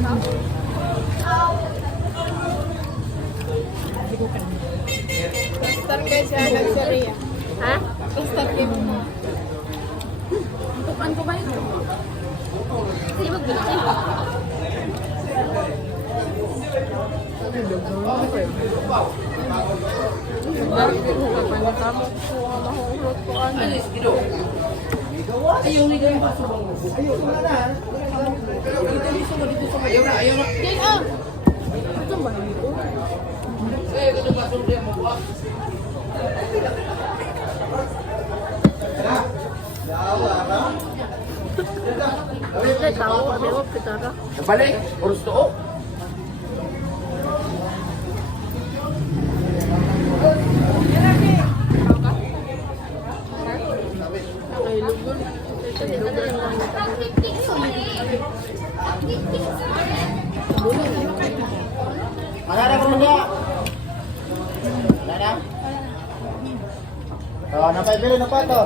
Start kayo siya nag-seria. Ha? Start kayo mo. Tukan ko ba ito? Hindi mag-gulat sa'yo. Ayaw ni ganyan pa subang mo. Ayaw na. Ayaw na. Yan ah! Ito ba dito? Ito ba subang mo buwa? Balik, urus to. Mana ko niya? Wala na? Oh, napay bili na pa to.